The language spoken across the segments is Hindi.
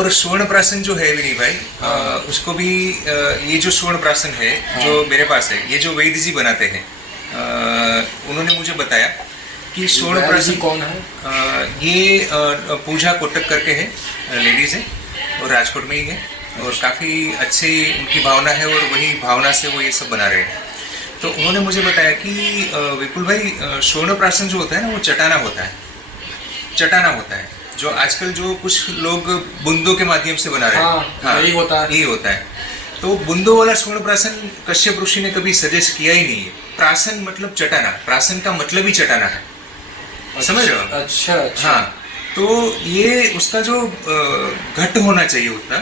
और स्वर्ण प्राशन जो है विनय भाई, उसको भी ये जो स्वर्ण प्राशन है जो मेरे पास है, ये जो वैद्य जी बनाते हैं, उन्होंने मुझे बताया कि स्वर्ण प्राशन कौन है? ये पूजा कोटक करके है, लेडीज है और राजकोट में ही है, और काफ़ी अच्छी उनकी भावना है और वही भावना से वो ये सब बना रहे हैं। तो उन्होंने मुझे बताया कि विपुल भाई, स्वर्ण प्राशन जो होता है ना वो चटाना होता है, चटाना होता है, जो आजकल जो कुछ लोग बूंदों के माध्यम से बना रहे हैं। हाँ, यही होता है, यही होता है। तो बूंदों वाला स्वर्ण प्राशन कश्यप ऋषि ने कभी सजेस्ट किया ही नहीं है। प्राशन मतलब चटाना, प्राशन का मतलब ही चटाना है। समझ रहे हो? अच्छा। हाँ, तो ये उसका जो घट होना चाहिए उतना,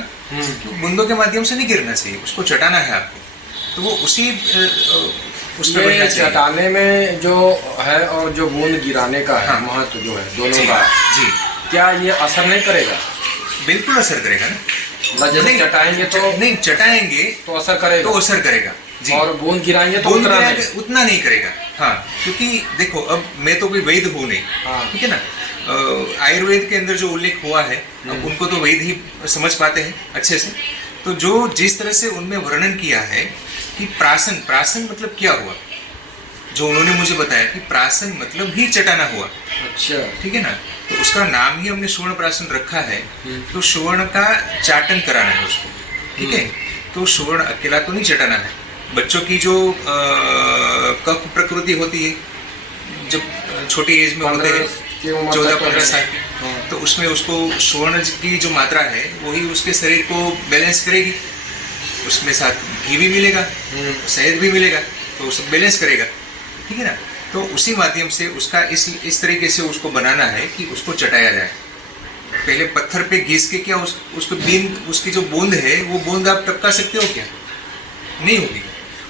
तो बूंदों के माध्यम से नहीं गिरना चाहिए, उसको चटाना है आपको। तो वो उसी उसमें बनना चाहिए। चटाने में जो है और जो बूंद गिराने का है, महत्व जो है दोनों का जी, क्या ये असर नहीं करेगा? बिल्कुल असर करेगा ना। जैसे चटाएंगे तो नहीं, चटाएंगे तो असर करेगा, तो असर करेगा जी। और बूंद गिराएंगे तो उतना नहीं करेगा। हाँ, क्योंकि देखो, अब मैं तो कोई वैद्य हूँ नहीं, ठीक है ना। आयुर्वेद के अंदर जो उल्लेख हुआ है, अब उनको तो वैद्य ही समझ पाते हैं अच्छे से। तो जो जिस तरह से उनमें वर्णन किया है कि प्राशन, प्राशन मतलब क्या हुआ, जो उन्होंने मुझे बताया कि प्राशन मतलब ही चटाना हुआ। अच्छा, ठीक है ना। तो उसका नाम ही हमने स्वर्ण प्राशन रखा है। तो स्वर्ण का चाटन कराना है उसको, ठीक है। तो स्वर्ण अकेला तो नहीं चटाना है। बच्चों की जो कफ प्रकृति होती है, जब छोटी एज में होते हैं 14-15 साल की, तो उसमें उसको स्वर्ण की जो मात्रा है वही उसके शरीर को बैलेंस करेगी। उसमें साथ घी भी मिलेगा, शहद भी मिलेगा, तो वो सब बैलेंस करेगा, ठीक है ना। तो उसी माध्यम से उसका इस तरीके से उसको बनाना है कि उसको चटाया जाए। पहले पत्थर पे घिस के क्या उसको उसकी जो बूंद है वो बूंद आप टपका सकते हो क्या? नहीं होगी,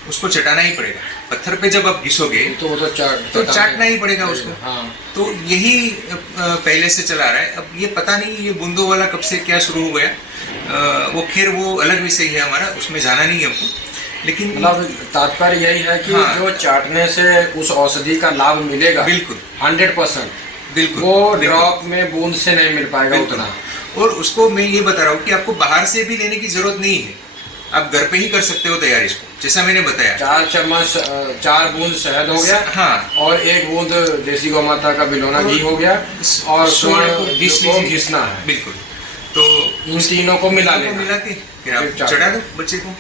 उसको चटाना ही पड़ेगा। पत्थर पे जब आप घिसोगे तो वो तो चाटना ही पड़ेगा उसको। हाँ। तो यही पहले से चला रहा है। अब ये पता नहीं ये बूंदों वाला कब से क्या शुरू हो गया, वो खैर वो अलग विषय है हमारा, उसमें जाना नहीं है हमको। लेकिन मतलब तात्पर्य यही है कि जो चाटने से उस औषधि का लाभ मिलेगा, बिल्कुल 100%, बिल्कुल वो ड्रॉप में बूंद से नहीं मिल पाएगा उतना। और उसको मैं ये बता रहा हूँ कि आपको बाहर से भी लेने की जरूरत नहीं है, आप घर पे ही कर सकते हो तैयार इसको, जैसा मैंने बताया। 4 चम्मच 4 बूंद शहद हो गया, हाँ, और 1 बूंद देसी गौ माता का बिलोना घी हो गया, और स्वर्ण को घिसना है। बिल्कुल। तो इन तीनों को मिला के फिर आप चढ़ा दो बच्चे को।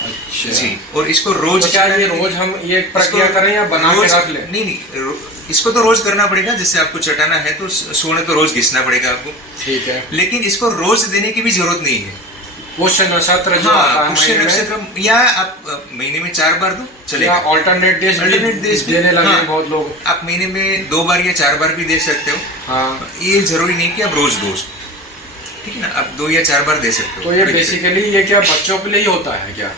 अच्छा जी। और इसको रोज, तो क्या ये रोज हम ये प्रक्रिया करें या बना के रख लें? नहीं, इसको तो रोज करना पड़ेगा। जैसे आपको चटाना है तो स्वर्ण तो रोज घिसना पड़ेगा आपको, ठीक है। लेकिन इसको रोज देने की भी जरूरत नहीं है। पुष्य नक्षत्र जो पुष्य नक्षत्र, या आप महीने में 4 बार दो चलेगा। ऑल्टरनेट डेज देने लगे बहुत लोग। आप महीने में 2 बार या 4 बार भी दे सकते हो। हाँ, ये जरूरी नहीं कि आप रोज दो, ठीक है ना। आप 2 या 4 बार दे सकते हो। तो ये बेसिकली ये क्या बच्चों के लिए ही होता है क्या?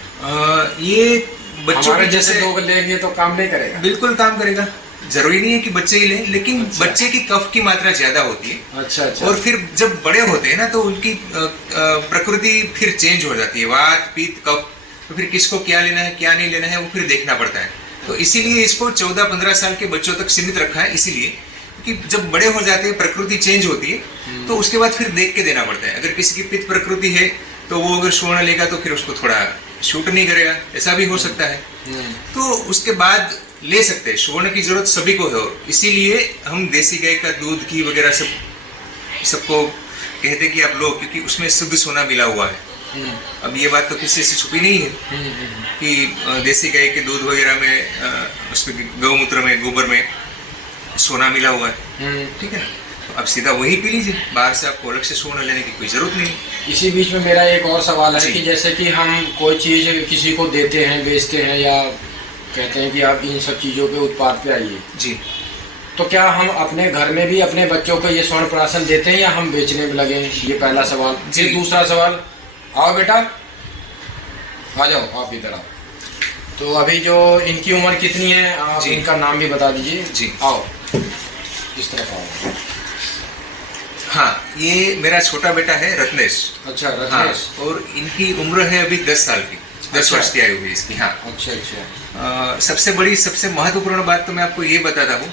ये बच्चों के जैसे लोग लेंगे तो काम नहीं करेगा? बिल्कुल काम करेगा। जरूरी नहीं है कि बच्चे ही लें, लेकिन बच्चे की कफ की मात्रा ज्यादा होती है। अच्छा। और फिर जब बड़े होते हैं ना तो उनकी प्रकृति फिर चेंज हो जाती है, वात पित्त कफ। तो फिर किसको क्या लेना है क्या नहीं लेना है वो फिर देखना पड़ता है। तो इसीलिए इसको 14-15 साल के बच्चों तक सीमित रखा है, इसीलिए कि जब बड़े हो जाते हैं प्रकृति चेंज होती है, तो उसके बाद फिर देख के देना पड़ता है। अगर किसी की पित्त प्रकृति है तो वो अगर स्वर्ण लेगा तो फिर उसको थोड़ा शूट नहीं करेगा, ऐसा भी हो सकता है। तो उसके बाद ले सकते हैं। स्वर्ण की जरूरत सभी को है, इसीलिए हम देसी गाय का दूध घी वगैरह सबको कहते कि आप लो, क्योंकि उसमें शुद्ध सोना मिला हुआ है। अब ये बात तो किसी से छुपी नहीं है कि देसी गाय के दूध वगैरह में, उसमें गौमूत्र में, गोबर में सोना मिला हुआ है, ठीक है ना। तो अब सीधा वही पी लीजिए, बाहर से आपको अलग से स्वर्ण लेने की कोई जरूरत नहीं। इसी बीच में मेरा एक और सवाल है कि जैसे कि हम कोई चीज किसी को देते हैं, बेचते हैं, या कहते हैं कि आप इन सब चीजों के उत्पाद पे आइए जी, तो क्या हम अपने घर में भी अपने बच्चों को ये स्वर्ण प्राशन देते हैं या हम बेचने में लगे? ये पहला सवाल। जी। दूसरा सवाल, आओ बेटा, आ जाओ आप इधर आओ। तो अभी जो इनकी उम्र कितनी है, आप इनका नाम भी बता दीजिए। जी, आओ इस तरफ आओ। हाँ, ये मेरा छोटा बेटा है रत्नेश। अच्छा, रत्नेश। हाँ, और इनकी उम्र है अभी 10 साल की, 10 वर्ष की आयु हुई इसकी। हाँ, अच्छा। सबसे बड़ी सबसे महत्वपूर्ण बात तो मैं आपको ये बताता हूँ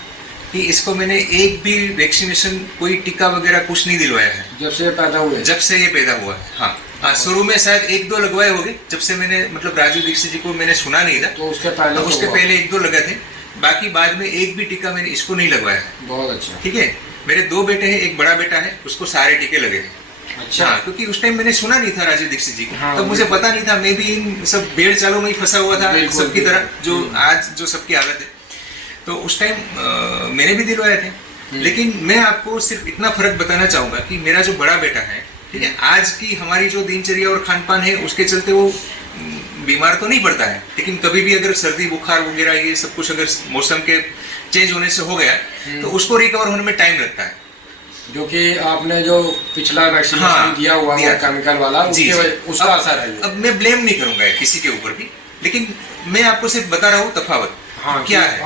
कि इसको मैंने एक भी वैक्सीनेशन, कोई टीका वगैरह कुछ नहीं दिलवाया है जब से पैदा हुए? जब से ये पैदा हुआ है। हाँ हाँ, शुरू में शायद 1-2 लगवाए होंगे, जब से मैंने मतलब राजीव दीक्षित जी को मैंने सुना नहीं था, तो उसके पहले तो उसके पहले 1-2 लगे थे, बाकी बाद में एक भी टीका मैंने इसको नहीं लगवाया है। बहुत अच्छा। ठीक है, मेरे 2 बेटे हैं, एक बड़ा बेटा है, उसको सारे टीके लगे थे। अच्छा। हाँ, क्योंकि उस टाइम मैंने सुना नहीं था राजीव दीक्षित जी को, हाँ, तो मुझे पता नहीं था, मैं भी इन सब भेड़ चालों में ही फंसा हुआ था सबकी तरह, जो आज जो सबकी हालत है। तो उस टाइम मैंने भी दिलवाए थे, लेकिन मैं आपको सिर्फ इतना फर्क बताना चाहूंगा कि मेरा जो बड़ा बेटा है, ठीक है, आज की हमारी जो दिनचर्या और खान पान है उसके चलते वो बीमार तो नहीं पड़ता है, लेकिन कभी भी अगर सर्दी बुखार वगैरह ये सब कुछ अगर मौसम के चेंज होने से हो गया तो उसको रिकवर होने में टाइम लगता है। जो कि आपने जो पिछला वैक्सीनेशन दिया हुआ है केमिकल वाला, उसका असर है। अब मैं ब्लेम नहीं करूंगा किसी के ऊपर भी, लेकिन मैं आपको सिर्फ बता रहा हूँ तफावत। हाँ, क्या है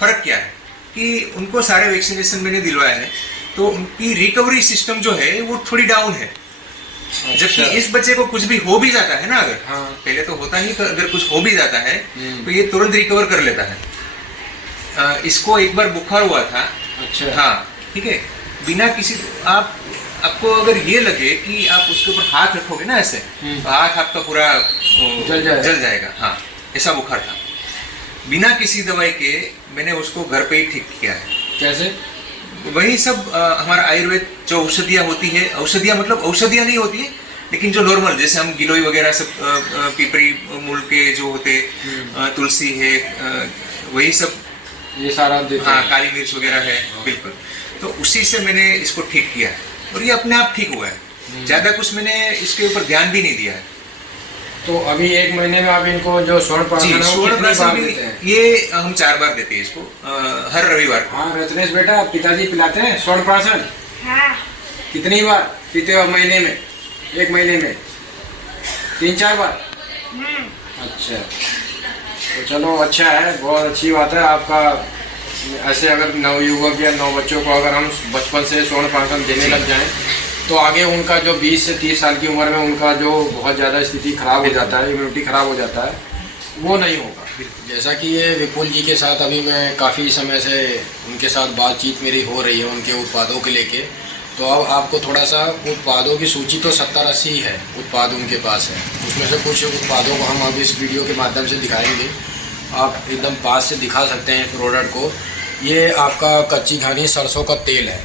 फर्क क्या है कि उनको सारे वैक्सीनेशन मैंने दिलवाया है, तो उनकी रिकवरी सिस्टम जो है वो थोड़ी डाउन है। अच्छा। जबकि इस बच्चे को कुछ भी हो भी जाता है ना, अगर हाँ। पहले तो होता नहीं, अगर कुछ हो भी जाता है तो ये तुरंत रिकवर कर लेता है। इसको एक बार बुखार हुआ था। अच्छा। हाँ, ठीक है, बिना किसी आपको अगर ये लगे कि आप उसके ऊपर हाथ रखोगे ना ऐसे, तो हाथ आपका पूरा जल जाएगा। हाँ, ऐसा बुखार था। बिना किसी दवाई के मैंने उसको घर पे ही ठीक किया है। कैसे? वही सब हमारा आयुर्वेद जो औषधियाँ होती है, औषधियाँ मतलब औषधियाँ नहीं होती है, लेकिन जो नॉर्मल, जैसे हम गिलोय वगैरह सब पिपरी मूल के जो होते, तुलसी है, वही सब ये सारा देते हाँ, हैं। काली मिर्च वगैरह है, बिल्कुल। तो उसी से मैंने इसको ठीक किया है और ये अपने आप ठीक हुआ है। ज्यादा कुछ मैंने इसके ऊपर ध्यान भी नहीं दिया है। तो अभी 1 महीने में आप इनको जो स्वर्ण प्राशन है वो कितनी बार देते हैं? ये हम 4 बार देते हैं इसको, हर रविवार को। हाँ रत्नेश बेटा, पिताजी पिलाते हैं स्वर्ण प्राशन? हाँ। कितनी बार पीते हो महीने में? 1 महीने में 3-4 बार? अच्छा, तो चलो अच्छा है, बहुत अच्छी बात है। आपका ऐसे अगर नवयुवक या नव बच्चों को अगर हम बचपन से स्वर्ण प्राशन देने लग जाएं तो आगे उनका जो 20 से 30 साल की उम्र में उनका जो बहुत ज़्यादा स्थिति खराब हो जाता है, इम्यूनिटी खराब हो जाता है, वो नहीं होगा। जैसा कि ये विपुल जी के साथ अभी मैं काफ़ी समय से उनके साथ बातचीत मेरी हो रही है उनके उत्पादों के लेके, तो अब आपको थोड़ा सा उत्पादों की सूची तो 70-80 है उत्पाद उनके पास है, उसमें से कुछ उत्पादों को हम अब इस वीडियो के माध्यम से दिखाएंगे। आप एकदम पास से दिखा सकते हैं प्रोडक्ट को। ये आपका कच्ची घानी सरसों का तेल है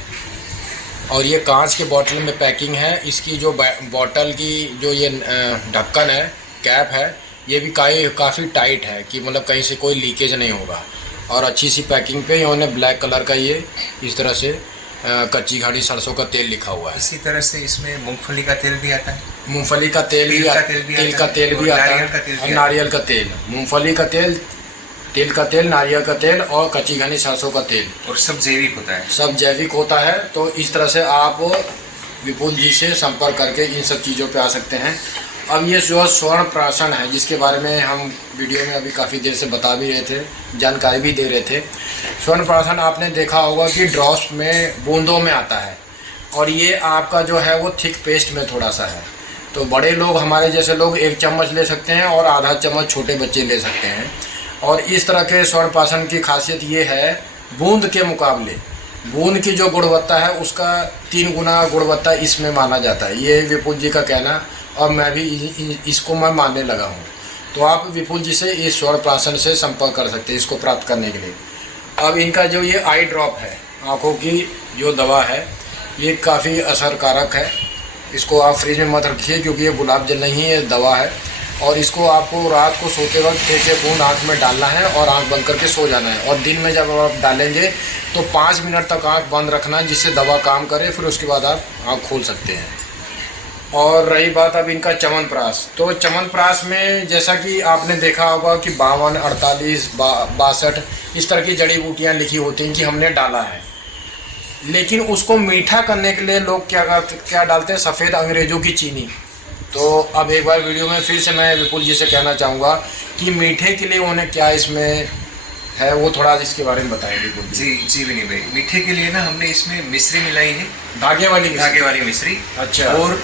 और ये कांच के बोतल में पैकिंग है। इसकी जो बोतल की जो ये ढक्कन है, कैप है, ये भी काफ़ी टाइट है कि मतलब कहीं से कोई लीकेज नहीं होगा। और अच्छी सी पैकिंग पे इन्होंने ब्लैक कलर का ये इस तरह से कच्ची घानी सरसों का तेल लिखा हुआ है। इसी तरह से इसमें मूंगफली का तेल भी आता है, मूंगफली का तेल भी आता है, नारियल का तेल, मूंगफली का तेल, तिल का तेल, नारियल का तेल और कच्ची घनी सरसों का तेल, और सब जैविक होता है। सब जैविक होता है। तो इस तरह से आप विपुल जी से संपर्क करके इन सब चीज़ों पे आ सकते हैं। अब ये जो स्वर्ण प्राशन है जिसके बारे में हम वीडियो में अभी काफ़ी देर से बता भी रहे थे, जानकारी भी दे रहे थे। स्वर्ण प्राशन आपने देखा होगा कि ड्रॉप्स में बूंदों में आता है और ये आपका जो है वो थिक पेस्ट में थोड़ा सा है। तो बड़े लोग, हमारे जैसे लोग 1 चम्मच ले सकते हैं और आधा चम्मच छोटे बच्चे ले सकते हैं। और इस तरह के स्वर्ण प्राशन की खासियत ये है, बूंद के मुकाबले बूंद की जो गुणवत्ता है उसका 3 गुना गुणवत्ता इसमें माना जाता है। ये विपुल जी का कहना और मैं भी इसको मैं मानने लगा हूँ। तो आप विपुल जी से इस स्वर्ण प्राशन से संपर्क कर सकते हैं इसको प्राप्त करने के लिए। अब इनका जो ये आई ड्रॉप है, आँखों की जो दवा है, ये काफ़ी असरकारक है। इसको आप फ्रिज में मत रखिए क्योंकि ये गुलाब जल नहीं है, ये दवा है। और इसको आपको रात को सोते वक्त 1-1 बूंद आँख में डालना है और आँख बंद करके सो जाना है। और दिन में जब आप डालेंगे तो 5 मिनट तक आँख बंद रखना है जिससे दवा काम करे, फिर उसके बाद आप आँख खोल सकते हैं। और रही बात अब इनका च्यवनप्राश, तो च्यवनप्राश में जैसा कि आपने देखा होगा कि 52, 48, 62 इस तरह की जड़ी बूटियाँ लिखी होती हैं कि हमने डाला है। लेकिन उसको मीठा करने के लिए लोग क्या डालते हैं, सफ़ेद अंग्रेज़ों की चीनी। तो अब एक बार वीडियो में फिर से मैं विपुल जी से कहना चाहूँगा कि मीठे के लिए उन्हें क्या इसमें है, वो थोड़ा इसके बारे में बताएंगे विपुल जी। जी विनय भाई, मीठे के लिए ना हमने इसमें मिश्री मिलाई है धागे वाली मिश्री। धागे वाली मिश्री। अच्छा। और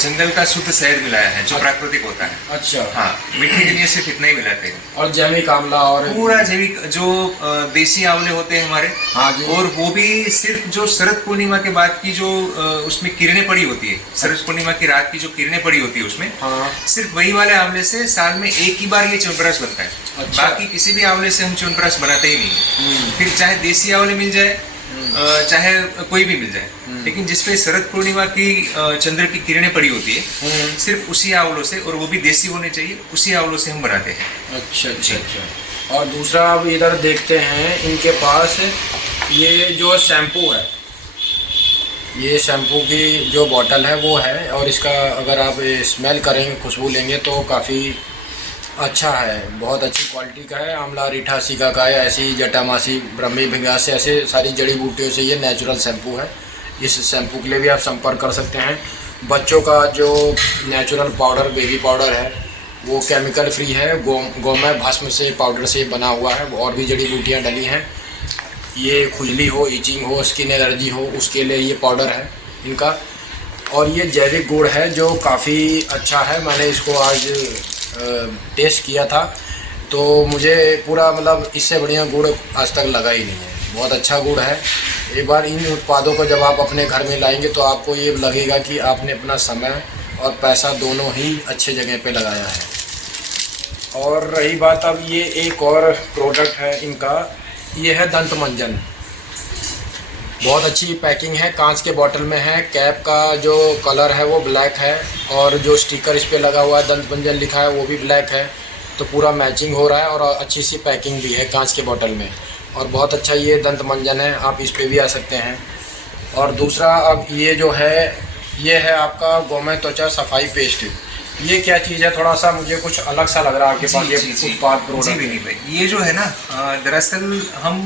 जंगल का शुद्ध शहद मिलाया है जो प्राकृतिक होता है। अच्छा। हाँ, मीठे के लिए सिर्फ इतना ही मिलाते हैं। और जैविक आंवला और पूरा जैविक जो देसी आंवले होते हैं हमारे। हाँ जी। और वो भी सिर्फ जो शरद पूर्णिमा के बाद की जो उसमें किरणें पड़ी होती है, शरद पूर्णिमा की रात की जो किरणें पड़ी होती है उसमें, हाँ। सिर्फ वही वाले आंवले से साल में एक ही बार ये च्यवनप्राश बनता है। अच्छा। बाकी किसी भी आंवले से हम च्यवनप्राश बनाते ही नहीं। फिर चाहे देसी आंवले मिल जाए, चाहे कोई भी मिल जाए, लेकिन जिसपे शरद पूर्णिमा की चंद्र की किरणें पड़ी होती है, सिर्फ उसी आंवलों से, और वो भी देसी होने चाहिए, उसी आंवलों से हम बनाते हैं। अच्छा अच्छा अच्छा। और दूसरा अब इधर देखते हैं इनके पास ये जो शैम्पू है, ये शैम्पू की जो बॉटल है वो है, और इसका अगर आप स्मेल करेंगे, खुशबू लेंगे तो काफ़ी अच्छा है, बहुत अच्छी क्वालिटी का है। आंवला, रीठा, सिकाकाई, ऐसी जटामासी, ब्रह्मी भृंगास से ऐसे सारी जड़ी बूटियों से ये नेचुरल शैम्पू है। इस शैम्पू के लिए भी आप संपर्क कर सकते हैं। बच्चों का जो नेचुरल पाउडर, बेबी पाउडर है, वो केमिकल फ्री है, गोमय भस्म से पाउडर से बना हुआ है, और भी जड़ी बूटियाँ डली हैं। ये खुजली हो, ईचिंग हो, स्किन एलर्जी हो, उसके लिए ये पाउडर है इनका। और ये जैविक गुड़ है जो काफ़ी अच्छा है। मैंने इसको आज टेस्ट किया था तो मुझे पूरा मतलब इससे बढ़िया गुड़ आज तक लगा ही नहीं है। बहुत अच्छा गुड़ है। एक बार इन उत्पादों को जब आप अपने घर में लाएंगे तो आपको ये लगेगा कि आपने अपना समय और पैसा दोनों ही अच्छे जगह पे लगाया है। और रही बात, अब ये एक और प्रोडक्ट है इनका, ये है दंत मंजन। बहुत अच्छी पैकिंग है, कांच के बोतल में है। कैप का जो कलर है वो ब्लैक है, और जो स्टिकर इस पे लगा हुआ है दंत मंजन लिखा है वो भी ब्लैक है। तो पूरा मैचिंग हो रहा है, और अच्छी सी पैकिंग भी है कांच के बोतल में, और बहुत अच्छा ये दंत मंजन है। आप इस पे भी आ सकते हैं। और दूसरा अब ये जो है, ये है आपका गोमय त्वचा सफाई पेस्ट। ये क्या चीज़ है? थोड़ा सा मुझे कुछ अलग सा लग रहा है आपके पास ये उत्पाद प्रोडक्ट। जी भाई, ये जो है ना, दरअसल हम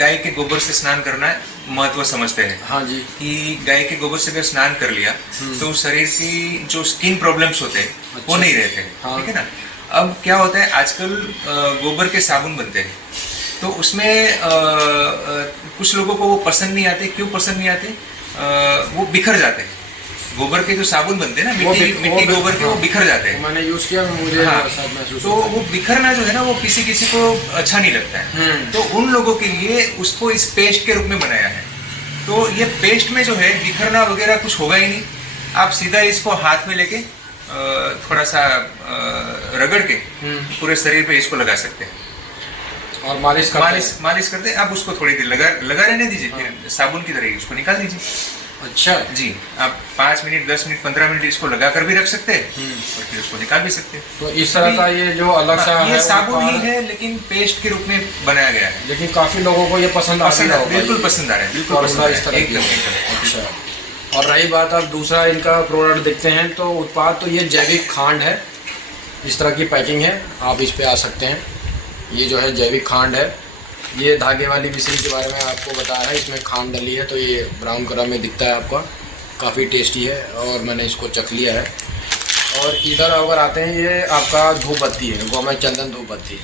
गाय के गोबर से स्नान करना महत्व समझते हैं। हाँ जी। कि गाय के गोबर से अगर स्नान कर लिया तो शरीर की जो स्किन प्रॉब्लम्स होते हैं वो नहीं रहते हैं। हाँ। ठीक है ना। अब क्या होता है, आजकल गोबर के साबुन बनते हैं, तो उसमें कुछ लोगों को वो पसंद नहीं आते। क्यों पसंद नहीं आते? वो बिखर जाते हैं। गोबर के जो साबुन बनते हैं ना, मिट्टी गोबर के, वो बिखर जाते हैं। मैंने यूज किया, मुझे महसूस तो वो बिखरना जो है ना, वो किसी किसी को अच्छा नहीं लगता है। तो उन लोगों के लिए उसको इस पेस्ट के रूप में बनाया है। तो ये पेस्ट में जो है बिखरना वगैरह कुछ होगा ही नहीं। आप सीधा इसको हाथ में लेके थोड़ा सा रगड़ के पूरे शरीर पे इसको लगा सकते हैं, और मालिश करते हैं। आप उसको थोड़ी देर लगा रहने दीजिए, फिर साबुन की तरह उसको निकाल दीजिए। अच्छा जी, आप 5 मिनट, 10 मिनट, 15 मिनट इसको लगा कर भी रख सकते हैं, और फिर उसको निकाल भी सकते हैं। तो इस तरह का ये जो अलग सा ये साबुन ही है, लेकिन पेस्ट के रूप में बनाया गया है। लेकिन काफी लोगों को ये पसंद आ रहा है। बिल्कुल पसंद आ रहा है, बिल्कुल पसंद आ रहा है, एकदम। अच्छा। और रही बात, अब दूसरा इनका प्रोडक्ट देखते हैं, तो उत्पाद तो ये जैविक खांड है। इस तरह की पैकिंग है, आप इस पे आ सकते हैं। ये जो है जैविक खांड है। ये धागे वाली मिश्री के बारे में आपको बताया है, इसमें खांड डली है, तो ये ब्राउन कलर में दिखता है आपका, काफ़ी टेस्टी है, और मैंने इसको चख लिया है। और इधर अगर आते हैं, ये आपका धूप बत्ती है, गोमय चंदन धूप बत्ती।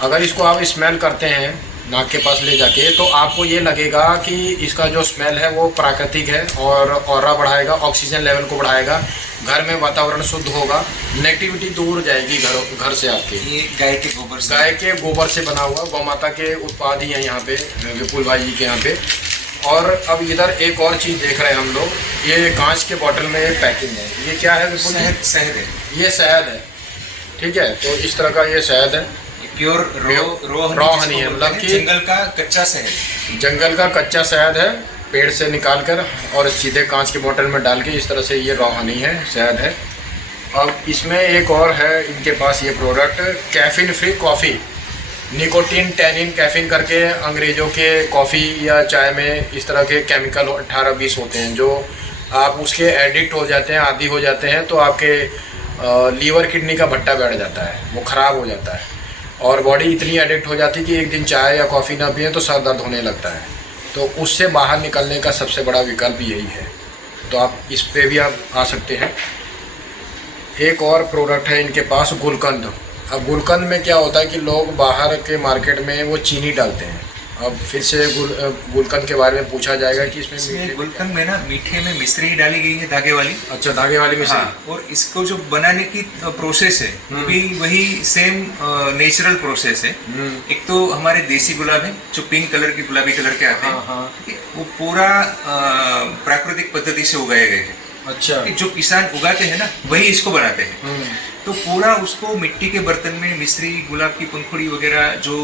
अगर इसको आप स्मेल करते हैं नाक के पास ले जाके, तो आपको ये लगेगा कि इसका जो स्मेल है वो प्राकृतिक है, और ऑरा बढ़ाएगा, ऑक्सीजन लेवल को बढ़ाएगा, घर में वातावरण शुद्ध होगा, नेगेटिविटी दूर हो जाएगी घर से आपके। ये गाय के गोबर से बना हुआ, गौ माता के उत्पाद ही हैं यहाँ पे, विपुल भाई जी के यहाँ पे। और अब इधर एक और चीज़ देख रहे हैं हम लोग, ये कांच के बॉटल में पैकिंग है। ये क्या है विपुल? शहद है। ये शहद है, ठीक है। तो इस तरह का ये शहद है, प्योर रॉ हनी है, मतलब कि जंगल का कच्चा शहद। जंगल का कच्चा शहद है, पेड़ से निकाल कर और सीधे कांच के बोतल में डाल के, इस तरह से ये रॉ हनी है, शहद है। अब इसमें एक और है इनके पास ये product, caffeine free coffee. Nicotine, tannin, caffeine करके अंग्रेज़ों के कॉफ़ी या चाय में इस तरह के केमिकल 18-20 होते हैं, जो आप उसके एडिक्ट हो जाते हैं, आदी हो जाते हैं, तो आपके लीवर किडनी का भट्टा बैठ जाता है, वो ख़राब हो जाता है, और बॉडी इतनी एडिक्ट हो जाती है कि एक दिन चाय या कॉफ़ी ना पिए तो सर दर्द होने लगता है। तो उससे बाहर निकलने का सबसे बड़ा विकल्प यही है। तो आप इस पे भी आप आ सकते हैं। एक और प्रोडक्ट है इनके पास, गुलकंद। अब गुलकंद में क्या होता है कि लोग बाहर के मार्केट में वो चीनी डालते हैं, अब फिर से गुलकंद के बारे में पूछा जाएगा कि इसमें इसमें गुलकंद में ना मीठे में मिश्री डाली गई है, धागे वाली। अच्छा, धागे वाली मिश्री। हाँ, और इसको जो बनाने की प्रोसेस है वो भी वही सेम नेचुरल प्रोसेस है। एक तो हमारे देसी गुलाब है जो पिंक कलर के, गुलाबी कलर के आते हैं। हाँ। ठीक है, वो पूरा प्राकृतिक पद्धति से उगाए गए हैं। अच्छा। कि जो किसान उगाते हैं ना वही इसको बनाते हैं। तो पूरा उसको मिट्टी के बर्तन में मिश्री, गुलाब की पंखुड़ी वगैरह जो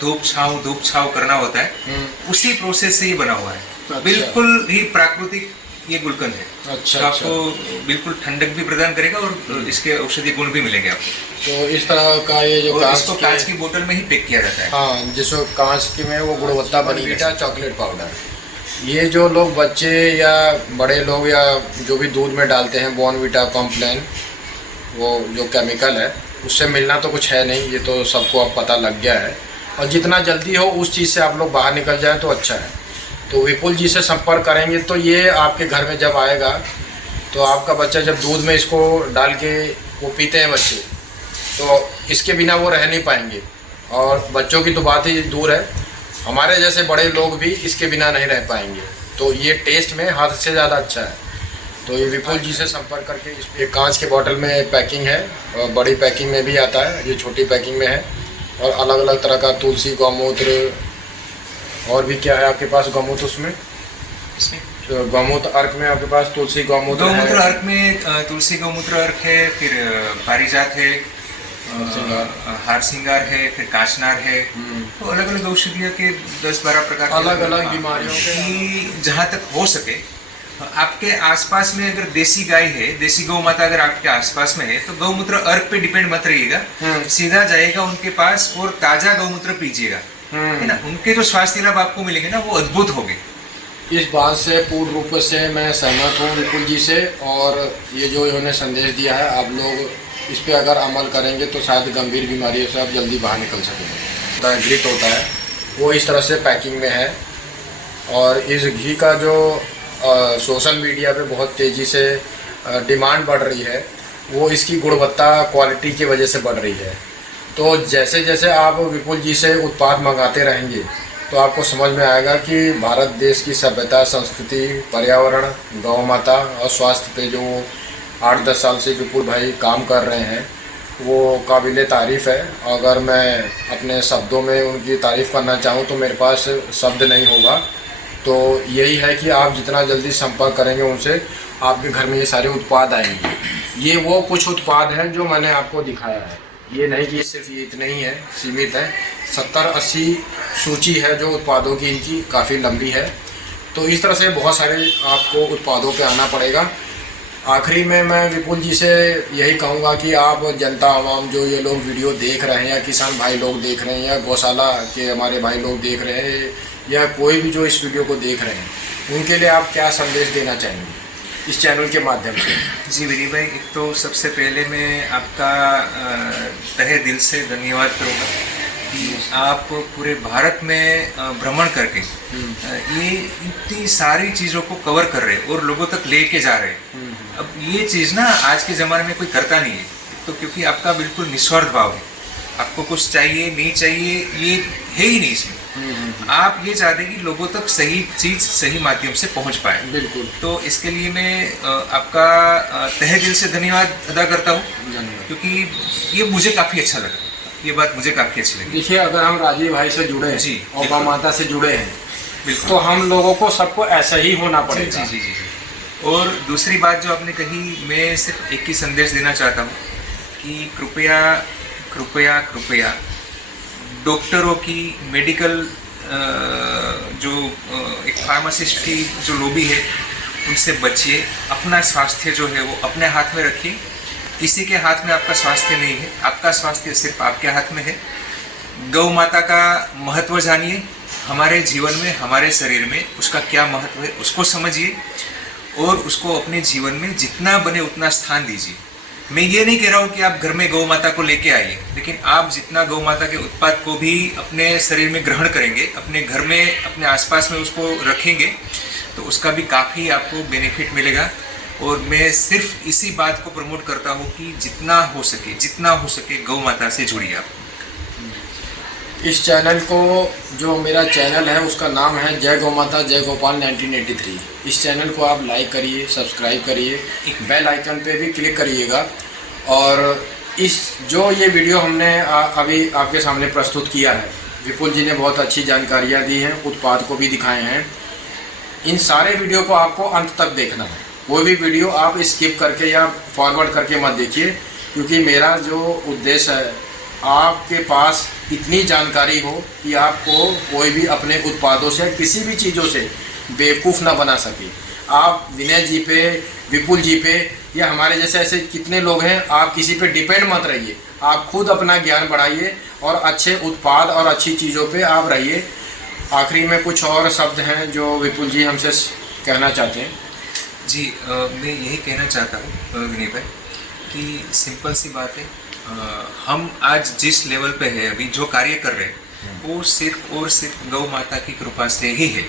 धूप छाव करना होता है, उसी प्रोसेस से ये बना हुआ है। अच्छा। बिल्कुल ही प्राकृतिक ये गुलकंद है। अच्छा, तो आपको बिल्कुल ठंडक भी प्रदान करेगा और इसके औषधीय गुण भी मिलेंगे आपको। तो इस तरह का ये जो कांच की बोतल में ही पैक किया जाता है। हाँ, जिसको कांच की में वो गुणवत्ता बनी है। चॉकलेट पाउडर, ये जो लोग बच्चे या बड़े लोग या जो भी दूध में डालते हैं बॉर्नवीटा, कॉम्प्लान, वो जो केमिकल है उससे मिलना तो कुछ है नहीं, ये तो सबको अब पता लग गया है। और जितना जल्दी हो उस चीज़ से आप लोग बाहर निकल जाएं तो अच्छा है। तो विपुल जी से संपर्क करेंगे तो ये आपके घर में जब आएगा तो आपका बच्चा जब दूध में इसको डाल के वो पीते हैं बच्चे, तो इसके बिना वो रह नहीं पाएंगे। और बच्चों की तो बात ही दूर है, हमारे जैसे बड़े लोग भी इसके बिना नहीं रह पाएंगे। तो ये टेस्ट में हद से ज़्यादा अच्छा है। तो ये विपुल जी से संपर्क करके एक कांच के बॉटल में पैकिंग है, और बड़ी पैकिंग में भी आता है, ये छोटी पैकिंग में है। और अलग अलग तरह का तुलसी, गौमूत्र, और भी क्या है आपके पास गौमूत्र उसमें? तो गौमूत्र अर्क में आपके पास तुलसी गौमूत्र अर्क में तुलसी गौमूत्र अर्क है, फिर पारिजात है, हार सिंगार है, फिर कांचनार है। तो अलग अलग औषधियों के 10-12 प्रकार अलग अलग बीमारियों के। जहाँ तक हो सके आपके आसपास में अगर देसी गाय है, देसी गौ माता अगर आपके आसपास में है, तो गौमूत्र अर्क पे डिपेंड मत रहिएगा, सीधा जाइएगा उनके पास और ताजा गौमूत्र पीजिएगा, है ना। उनके जो स्वास्थ्य लाभ आपको मिलेंगे ना वो अद्भुत होंगे। इस बात से पूर्ण रूप से मैं सहमत हूँ विपुल जी से। और ये जो इन्होंने संदेश दिया है, आप लोग इस पे अगर अमल करेंगे तो शायद गंभीर बीमारियों से आप जल्दी बाहर निकल सकेंगे। घृत होता है वो इस तरह से पैकिंग में है। और इस घी का जो सोशल मीडिया पे बहुत तेज़ी से डिमांड बढ़ रही है, वो इसकी गुणवत्ता, क्वालिटी की वजह से बढ़ रही है। तो जैसे जैसे आप विपुल जी से उत्पाद मंगाते रहेंगे तो आपको समझ में आएगा कि भारत देश की सभ्यता, संस्कृति, पर्यावरण, गौ माता और स्वास्थ्य पे जो 8-10 साल से विपुल भाई काम कर रहे हैं वो काबिल तारीफ़ है। अगर मैं अपने शब्दों में उनकी तारीफ़ करना चाहूँ तो मेरे पास शब्द नहीं होगा। तो यही है कि आप जितना जल्दी संपर्क करेंगे उनसे, आपके घर में ये सारे उत्पाद आएंगे। ये वो कुछ उत्पाद हैं जो मैंने आपको दिखाया है, ये नहीं कि सिर्फ ये इतने ही है, सीमित है। 70-80 सूची है जो उत्पादों की, इनकी काफ़ी लंबी है। तो इस तरह से बहुत सारे आपको उत्पादों पे आना पड़ेगा। आखिरी में मैं विपुल जी से यही कहूँगा कि आप जनता आवाम जो ये लोग वीडियो देख रहे हैं, या किसान भाई लोग देख रहे हैं, या गौशाला के हमारे भाई लोग देख रहे हैं, या कोई भी जो इस वीडियो को देख रहे हैं, उनके लिए आप क्या संदेश देना चाहेंगे इस चैनल के माध्यम से? जी विनय भाई, एक तो सबसे पहले मैं आपका तहे दिल से धन्यवाद करूँगा कि आप पूरे भारत में भ्रमण करके ये इतनी सारी चीज़ों को कवर कर रहे हैं और लोगों तक लेके जा रहे हैं। अब ये चीज़ ना आज के ज़माने में कोई करता नहीं है, तो क्योंकि आपका बिल्कुल निस्वार्थ भाव है, आपको कुछ चाहिए नहीं चाहिए ये है ही नहीं इसमें। आप ये चाहते हैं कि लोगों तक सही चीज़ सही माध्यम से पहुंच पाए। बिल्कुल। तो इसके लिए मैं आपका तहे दिल से धन्यवाद अदा करता हूँ, क्योंकि ये मुझे काफ़ी अच्छा लगा, ये बात मुझे काफ़ी अच्छी लगी। देखिए, अगर हम राजीव भाई से जुड़े हैं जी, और गौ माता से जुड़े हैं, बिल्कुल, तो हम लोगों को सबको ऐसा ही होना पड़ेगा। जी जी जी। और दूसरी बात जो आपने कही, मैं सिर्फ एक ही संदेश देना चाहता हूँ कि कृपया कृपया कृपया डॉक्टरों की, मेडिकल जो एक फार्मासिस्ट की जो लॉबी है उनसे बचिए। अपना स्वास्थ्य जो है वो अपने हाथ में रखिए। किसी के हाथ में आपका स्वास्थ्य नहीं है, आपका स्वास्थ्य सिर्फ आपके हाथ में है। गौ माता का महत्व जानिए, हमारे जीवन में, हमारे शरीर में उसका क्या महत्व है उसको समझिए और उसको अपने जीवन में जितना बने उतना स्थान दीजिए। मैं ये नहीं कह रहा हूँ कि आप घर में गौ माता को लेके आइए, लेकिन आप जितना गौ माता के उत्पाद को भी अपने शरीर में ग्रहण करेंगे, अपने घर में, अपने आसपास में उसको रखेंगे, तो उसका भी काफ़ी आपको बेनिफिट मिलेगा। और मैं सिर्फ इसी बात को प्रमोट करता हूँ कि जितना हो सके गौ माता से जुड़िए आप। इस चैनल को, जो मेरा चैनल है उसका नाम है जय गौ माता जय गोपाल 1983। इस चैनल को आप लाइक करिए, सब्सक्राइब करिए, बेल आइकन पे भी क्लिक करिएगा। और इस जो ये वीडियो हमने अभी आपके सामने प्रस्तुत किया है, विपुल जी ने बहुत अच्छी जानकारियाँ दी हैं, उत्पाद को भी दिखाए हैं। इन सारे वीडियो को आपको अंत तक देखना है, कोई भी वीडियो आप स्किप करके या फॉरवर्ड करके मत देखिए, क्योंकि मेरा जो उद्देश्य है आपके पास इतनी जानकारी हो कि आपको कोई भी अपने उत्पादों से, किसी भी चीज़ों से बेवकूफ़ ना बना सके। आप विनय जी पे, विपुल जी पे या हमारे जैसे ऐसे कितने लोग हैं, आप किसी पे डिपेंड मत रहिए। आप खुद अपना ज्ञान बढ़ाइए और अच्छे उत्पाद और अच्छी चीज़ों पे आप रहिए। आखिरी में कुछ और शब्द हैं जो विपुल जी हमसे कहना चाहते हैं। जी, मैं यही कहना चाहता हूँ विनय भाई कि सिंपल सी बात है, हम आज जिस लेवल पे है, अभी जो कार्य कर रहे हैं वो सिर्फ और सिर्फ गौ माता की कृपा से ही है।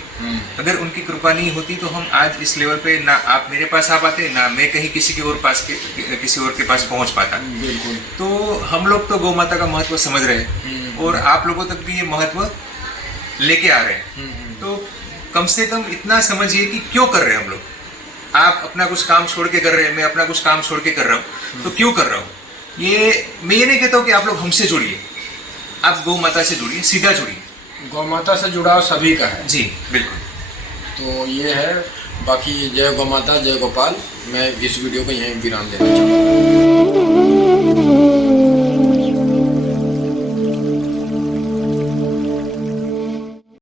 अगर उनकी कृपा नहीं होती तो हम आज इस लेवल पे ना आप मेरे पास आ पाते, ना मैं कहीं किसी के किसी और के पास पहुंच पाता। बिल्कुल। तो हम लोग तो गौ माता का महत्व समझ रहे हैं और आप लोगों तक भी ये महत्व लेके आ रहे हैं। तो कम से कम इतना समझिए कि क्यों कर रहे हैं हम लोग। आप अपना कुछ काम छोड़ के कर रहे हैं, मैं अपना कुछ काम छोड़ के कर रहा हूँ, तो क्यों कर रहा हूँ? मैं ये नहीं कहता हूँ कि आप लोग हमसे जुड़िए, आप गौ माता से जुड़िए, सीधा जुड़िए। गौ माता से जुड़ाव सभी का है। जी बिल्कुल। तो ये है। बाकी जय गौ माता जय गोपाल। मैं इस वीडियो को यहीं विराम देना चाहूँगा।